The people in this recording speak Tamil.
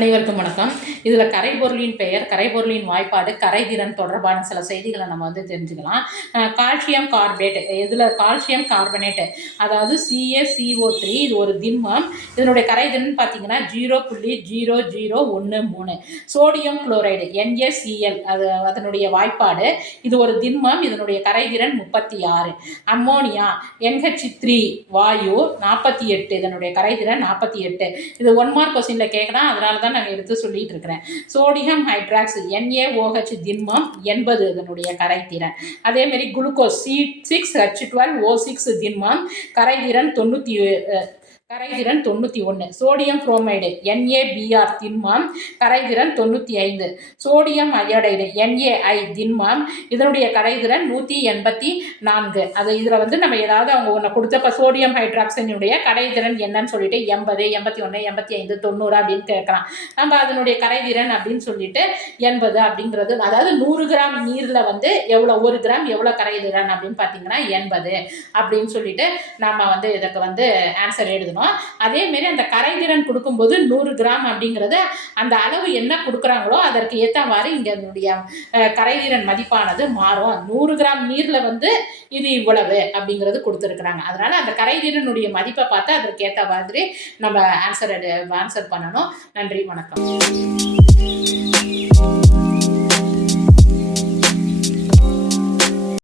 அனைவருக்கும் வணக்கம். இதில் கரைபொருளின் பெயர் கரைபொருளின் வாய்ப்பாடு கரைதிறன் தொடர்பான சில செய்திகளை நம்ம வந்து தெரிஞ்சுக்கலாம். கால்சியம் கார்பேட் இதில் கால்சியம் கார்பனேட் அதாவது C A C O three இது ஒரு திண்மம். இதனுடைய கரைதிறன் பார்த்தீங்கன்னா ஜீரோ புள்ளி ஜீரோ ஜீரோ ஒன்று மூணு. சோடியம் குளோரைடு என்ஏசிஎல் அது அதனுடைய வாய்ப்பாடு. இது ஒரு திண்மம் இதனுடைய கரைதிறன் முப்பத்தி ஆறு. அம்மோனியா என்ஹெச் த்ரீ வாயு நாற்பத்தி எட்டு இதனுடைய கரைதிறன் நாற்பத்தி எட்டு. இது ஒன் மார்க் கொஸ்டினில் கேட்குறேன் அதனால தான் நான் எடுத்து சொல்லிட்டு இருக்கிறேன். சோடியம் ஹைட்ராக்ஸ் NaOH திண்மம் என்பது இதனுடைய கரைத்திறன் அதேமாரி glucose C six H twelve O six திண்மம் கரைதிறன் தொண்ணூற்றி கரைதிறன் தொண்ணூற்றி ஒன்று sodium bromide N A B R திண்மம். கரைதிறன் தொண்ணூற்றி ஐந்து. Sodium iodide N A I திண்மம். இதனுடைய கரைதிறன் நூற்றி எண்பத்தி நான்கு. அது இதில் வந்து நம்ம ஏதாவது அவங்க ஒன்று கொடுத்தப்ப சோடியம் ஹைட்ராக்சைனுடைய கரைதிறன் என்னன்னு சொல்லிட்டு எண்பது எண்பத்தி ஒன்று எண்பத்தி ஐந்து தொண்ணூறு அப்படின்னு கேட்கலாம். நம்ம அதனுடைய கரைதிறன் அப்படின்னு சொல்லிட்டு எண்பது அப்படிங்கிறது அதாவது நூறு கிராம் நீரில் வந்து எவ்வளோ ஒரு கிராம் எவ்வளோ கரைதிறன் அப்படின்னு பார்த்தீங்கன்னா எண்பது அப்படின்னு சொல்லிட்டு நாம் வந்து இதுக்கு வந்து ஆன்சர் எழுதணும். அதேமாரி அந்த கரைதிறன் கொடுக்கும்போது நூறு கிராம் அப்படிங்கிறத அந்த அளவு என்ன கொடுக்குறாங்களோ அதற்கு ஏற்றவாறு இங்கே அதனுடைய கரைதிறன் மதிப்பானது மாறும். நூறு கிராம் நீரில் வந்து இது இவ்வளவு அப்படிங்கிறது கொடுத்துருக்குறாங்க. அதனால் அந்த கரைதிறனுடைய மதிப்பை பார்த்து அதற்கு ஏற்ற மாதிரி நம்ம ஆன்சர் ஆன்சர் பண்ணணும். நன்றி வணக்கம்.